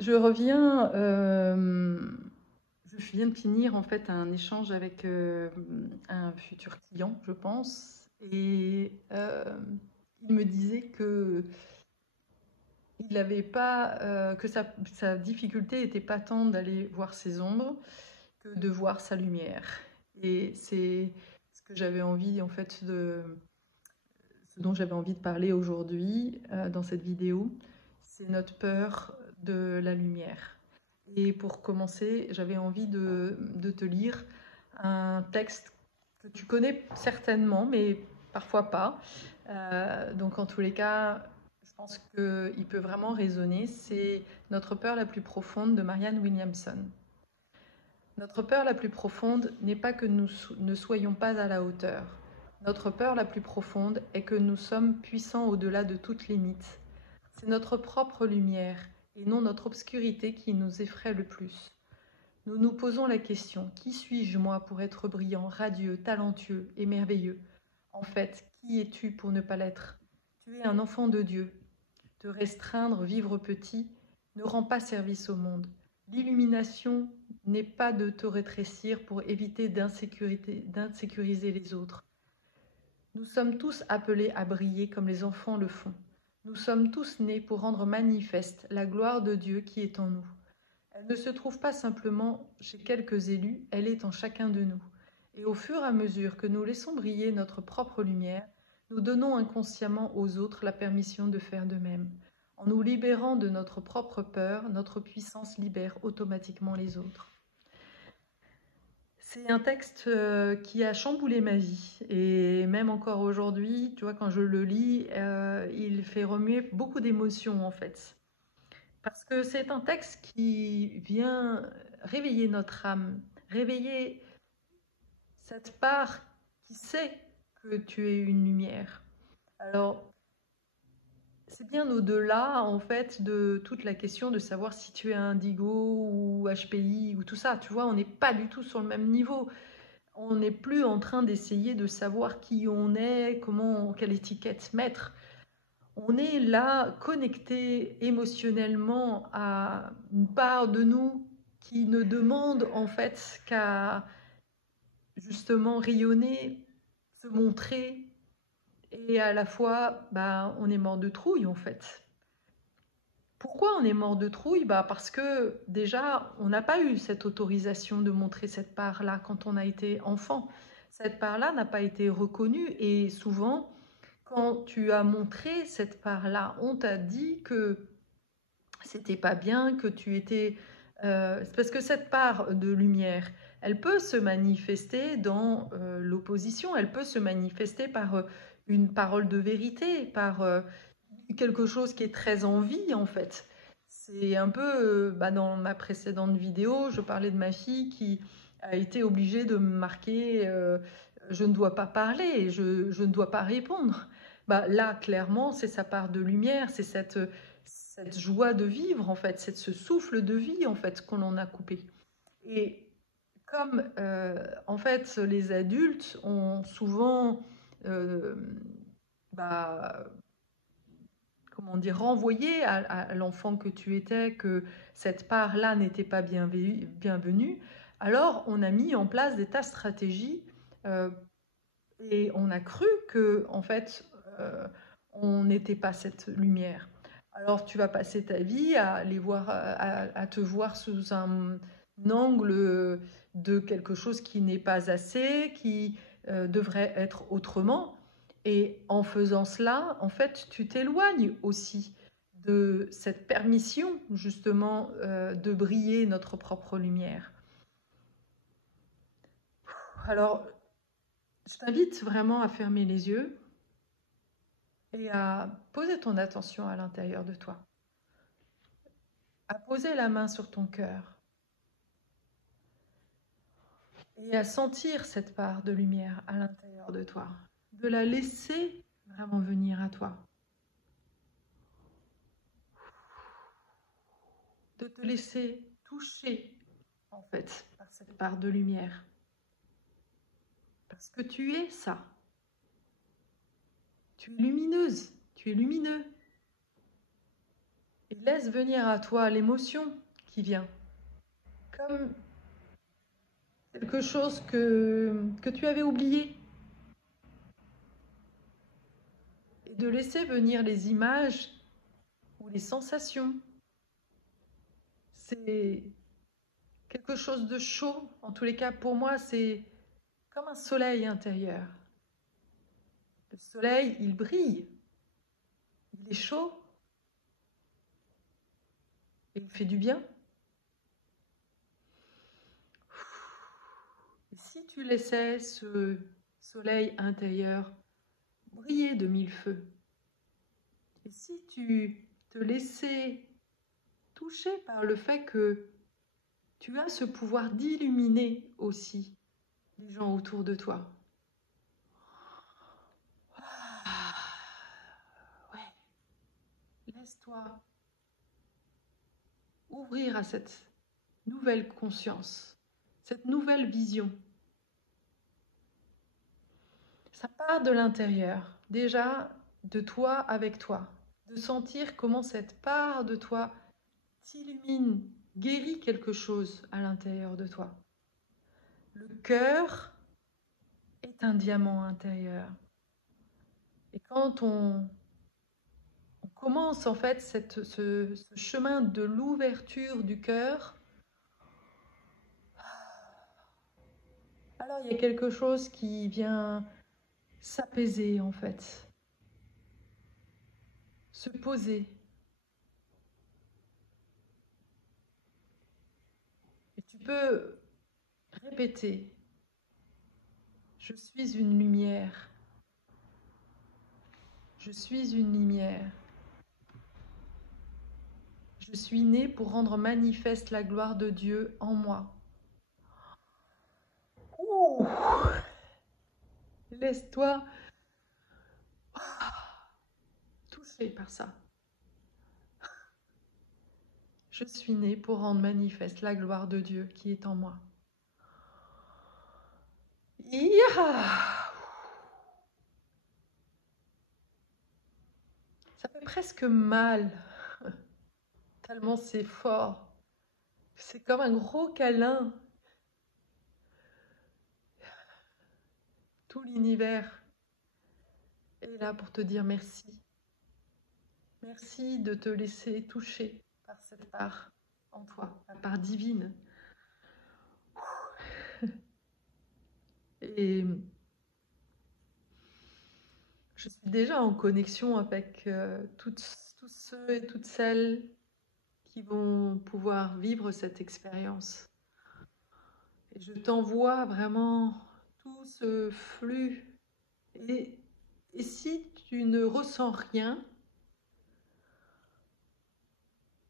Je reviens, je viens de finir en fait un échange avec un futur client, je pense, et il me disait que il n'avait pas, que sa difficulté n'était pas tant d'aller voir ses ombres que de voir sa lumière. Et c'est ce que j'avais envie en fait ce dont j'avais envie de parler aujourd'hui dans cette vidéo, c'est notre peur de la lumière. Et pour commencer, j'avais envie de te lire un texte que tu connais certainement, mais parfois pas. Donc en tous les cas, je pense qu'il peut vraiment résonner. C'est Notre peur la plus profonde de Marianne Williamson. Notre peur la plus profonde n'est pas que nous ne soyons pas à la hauteur. Notre peur la plus profonde est que nous sommes puissants au-delà de toute limite. C'est notre propre lumière et non notre obscurité qui nous effraie le plus. Nous nous posons la question, qui suis-je moi pour être brillant, radieux, talentueux et merveilleux? En fait, qui es-tu pour ne pas l'être? Tu es un enfant de Dieu. Te restreindre, vivre petit, ne rend pas service au monde. L'illumination n'est pas de te rétrécir pour éviter d'insécuriser les autres. Nous sommes tous appelés à briller comme les enfants le font. Nous sommes tous nés pour rendre manifeste la gloire de Dieu qui est en nous. Elle ne se trouve pas simplement chez quelques élus, elle est en chacun de nous. Et au fur et à mesure que nous laissons briller notre propre lumière, nous donnons inconsciemment aux autres la permission de faire de même. En nous libérant de notre propre peur, notre puissance libère automatiquement les autres. C'est un texte qui a chamboulé ma vie et même encore aujourd'hui, tu vois, quand je le lis, il fait remuer beaucoup d'émotions en fait. Parce que c'est un texte qui vient réveiller notre âme, réveiller cette part qui sait que tu es une lumière. Alors, c'est bien au-delà, en fait, de toute la question de savoir si tu es indigo ou HPI ou tout ça. Tu vois, on n'est pas du tout sur le même niveau. On n'est plus en train d'essayer de savoir qui on est, quelle étiquette mettre. On est là connecté émotionnellement à une part de nous qui ne demande en fait qu'à justement rayonner, se montrer, et à la fois, bah, on est mort de trouille en fait. Pourquoi on est mort de trouille? Bah parce que déjà, on n'a pas eu cette autorisation de montrer cette part-là quand on a été enfant. Cette part-là n'a pas été reconnue et souvent, quand tu as montré cette part-là, on t'a dit que c'était pas bien, que tu étais... c'est parce que cette part de lumière, elle peut se manifester dans l'opposition, elle peut se manifester par une parole de vérité, par quelque chose qui est très en vie en fait. C'est un peu, bah, dans ma précédente vidéo, je parlais de ma fille qui a été obligée de me marquer je ne dois pas parler, je ne dois pas répondre. Bah, là, clairement, c'est sa part de lumière, c'est cette joie de vivre en fait, c'est ce souffle de vie en fait qu'on en a coupé. Et comme en fait les adultes ont souvent euh, bah, comment dire, renvoyer à l'enfant que tu étais que cette part-là n'était pas bienvenue, alors on a mis en place des tas de stratégies euh, et on a cru que, en fait, euh, on n'était pas cette lumière. Alors tu vas passer ta vie à les voir, à te voir sous un angle de quelque chose qui n'est pas assez, qui devrait être autrement. Et en faisant cela, en fait, tu t'éloignes aussi de cette permission, justement, de briller notre propre lumière. Alors, je t'invite vraiment à fermer les yeux et à poser ton attention à l'intérieur de toi, à poser la main sur ton cœur et à sentir cette part de lumière à l'intérieur de toi, de la laisser vraiment venir à toi, de te laisser toucher en fait par cette part de lumière. Parce que tu es ça. Tu es lumineuse, tu es lumineux. Et Laisse venir à toi l'émotion qui vient, comme quelque chose que tu avais oublié, et de laisser venir les images ou les sensations. C'est quelque chose de chaud, en tous les cas pour moi, c'est comme un soleil intérieur. Le soleil, il brille, il est chaud, et il fait du bien. Et si tu laissais ce soleil intérieur briller de mille feux, et si tu te laissais toucher par le fait que tu as ce pouvoir d'illuminer aussi les gens autour de toi. Ah, ouais, laisse-toi ouvrir à cette nouvelle conscience, cette nouvelle vision. Ça part de l'intérieur, déjà de toi avec toi, de sentir comment cette part de toi t'illumine, guérit quelque chose à l'intérieur de toi. Le cœur est un diamant intérieur. Et quand on commence en fait ce chemin de l'ouverture du cœur, alors il y a quelque chose qui vient s'apaiser en fait, se poser. Et tu peux répéter, je suis une lumière, je suis une lumière. Je suis né pour rendre manifeste la gloire de Dieu en moi. Ouh. Laisse-toi toucher par ça. Je suis né pour rendre manifeste la gloire de Dieu qui est en moi. Ça fait presque mal, tellement c'est fort. C'est comme un gros câlin. Tout l'univers est là pour te dire merci. Merci de te laisser toucher par cette part en toi, la part divine. Et je suis déjà en connexion avec tous ceux et toutes celles qui vont pouvoir vivre cette expérience. Et je t'envoie vraiment tout ce flux. Et si tu ne ressens rien,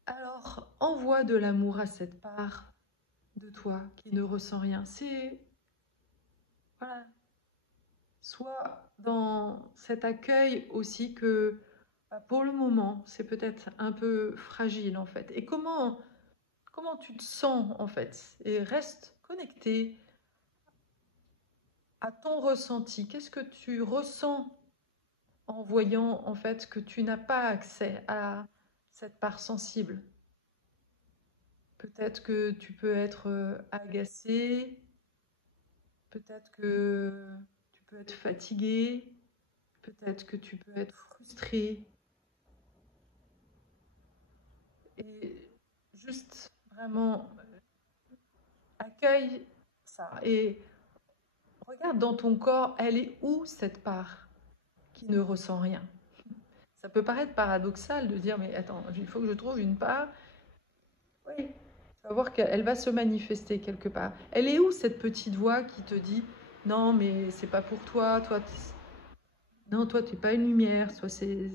alors envoie de l'amour à cette part de toi qui ne ressent rien. C'est, voilà, sois dans cet accueil aussi que pour le moment, c'est peut-être un peu fragile en fait. Et comment tu te sens en fait? Et reste connecté à ton ressenti. Qu'est-ce que tu ressens en voyant en fait que tu n'as pas accès à cette part sensible? Peut-être que tu peux être agacé, peut-être que tu peux être fatigué, peut-être que tu peux être frustré. Et juste vraiment accueille ça et regarde dans ton corps, elle est où cette part qui ne ressent rien? Ça peut paraître paradoxal de dire, mais attends, il faut que je trouve une part. Oui, tu vas voir qu'elle va se manifester quelque part. Elle est où cette petite voix qui te dit, non, mais c'est pas pour toi, non, toi, t'es pas une lumière, toi, il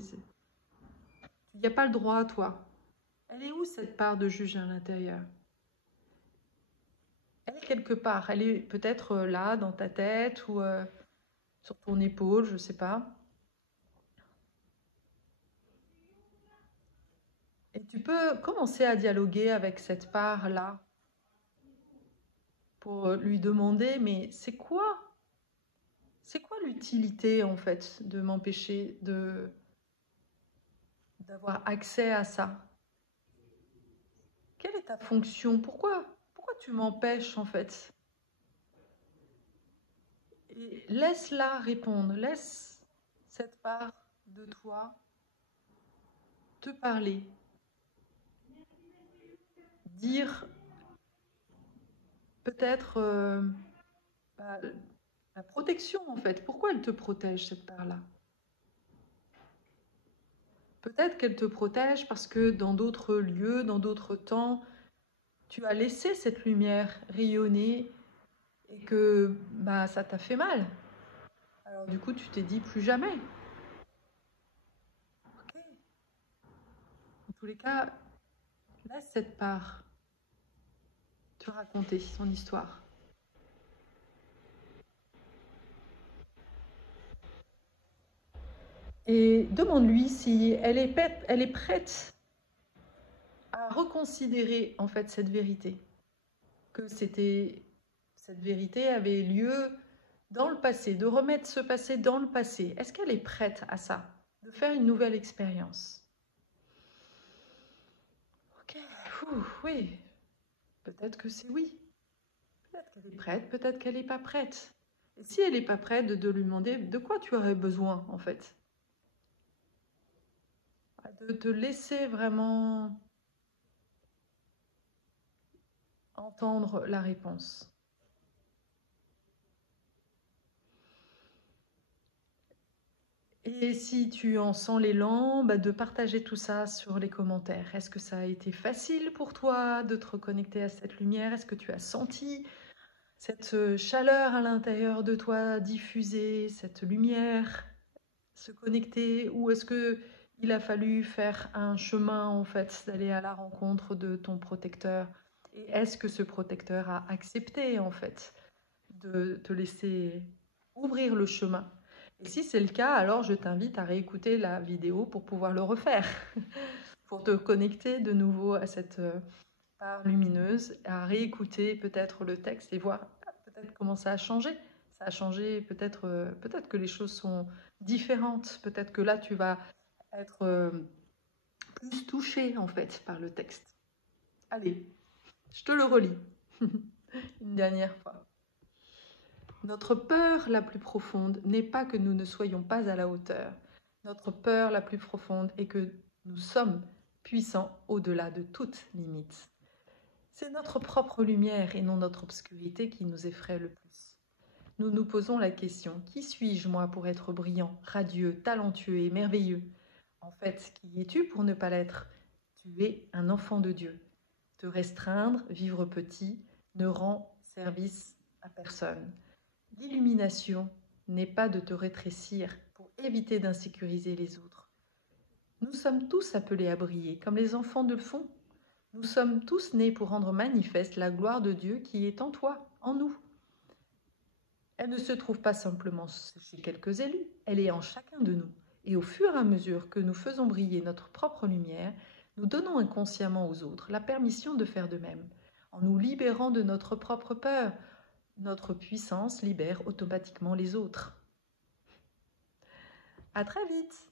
n'y a pas le droit, toi. Elle est où cette part de juge à l'intérieur? Elle est quelque part, elle est peut-être là, dans ta tête ou sur ton épaule, je sais pas. Et tu peux commencer à dialoguer avec cette part-là pour lui demander, mais c'est quoi l'utilité en fait de m'empêcher d'avoir accès à ça? ta fonction? Pourquoi tu m'empêches en fait? Et laisse-la répondre, laisse cette part de toi te parler, dire peut-être bah, la protection en fait. Pourquoi elle te protège cette part-là? Peut-être qu'elle te protège parce que dans d'autres lieux, dans d'autres temps, tu as laissé cette lumière rayonner et que bah, ça t'a fait mal. Alors du coup, tu t'es dit plus jamais. Ok. En tous les cas, laisse cette part te raconter son histoire. Et demande-lui si elle est prête à reconsidérer en fait cette vérité. Que cette vérité avait lieu dans le passé, de remettre ce passé dans le passé. Est-ce qu'elle est prête à ça? De faire une nouvelle expérience? Ok, oui, peut-être que c'est oui. Peut-être qu'elle est prête, peut-être qu'elle n'est pas prête. Et si elle n'est pas prête, de lui demander de quoi tu aurais besoin en fait. De te laisser vraiment entendre la réponse. Et si tu en sens l'élan, bah, de partager tout ça sur les commentaires. Est-ce que ça a été facile pour toi de te reconnecter à cette lumière? Est-ce que tu as senti cette chaleur à l'intérieur de toi diffuser, cette lumière se connecter? Ou est-ce que il a fallu faire un chemin en fait, d'aller à la rencontre de ton protecteur? Et est-ce que ce protecteur a accepté en fait de te laisser ouvrir le chemin? Et si c'est le cas, alors je t'invite à réécouter la vidéo pour pouvoir le refaire, pour te connecter de nouveau à cette part lumineuse, à réécouter peut-être le texte et voir peut-être comment ça a changé. Ça a changé, peut-être que les choses sont différentes, peut-être que là tu vas être plus touché en fait par le texte. Allez, je te le relis une dernière fois. Notre peur la plus profonde n'est pas que nous ne soyons pas à la hauteur. Notre peur la plus profonde est que nous sommes puissants au-delà de toute limite. C'est notre propre lumière et non notre obscurité qui nous effraie le plus. Nous nous posons la question, qui suis-je moi pour être brillant, radieux, talentueux et merveilleux? En fait, qui es-tu pour ne pas l'être? Tu es un enfant de Dieu. Te restreindre, vivre petit, ne rend service à personne. L'illumination n'est pas de te rétrécir pour éviter d'insécuriser les autres. Nous sommes tous appelés à briller, comme les enfants le font. Nous sommes tous nés pour rendre manifeste la gloire de Dieu qui est en toi, en nous. Elle ne se trouve pas simplement chez quelques élus, elle est en chacun de nous. Et au fur et à mesure que nous faisons briller notre propre lumière, nous donnons inconsciemment aux autres la permission de faire de même. En nous libérant de notre propre peur, notre puissance libère automatiquement les autres. À très vite!